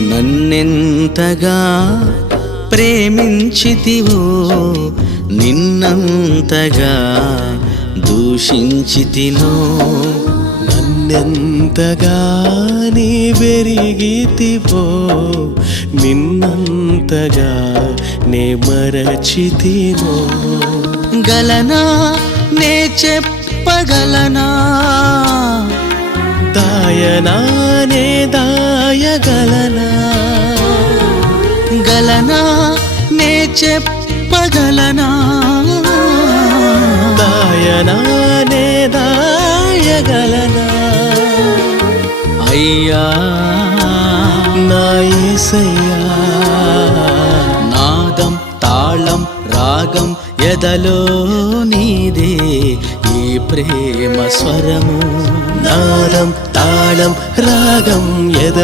నన్నెంతగా ప్రేమించితివో నిన్నంతగా దూషించితినో నన్నెంతగా నీ వెరిగితివో నిన్నంతగా నే మరచితినో గలనా నే చెప్పగలనా దాయనా నే దాయగలనా గలనా నే చెప్పగలనా దాయనా నే దాయగలనా అయ్యా నా యేసయ్యా నాదం తాళం రాగం ఎదలో నీదే ఈ ప్రేమ స్వరము నాదం తాళం రాగం ఎద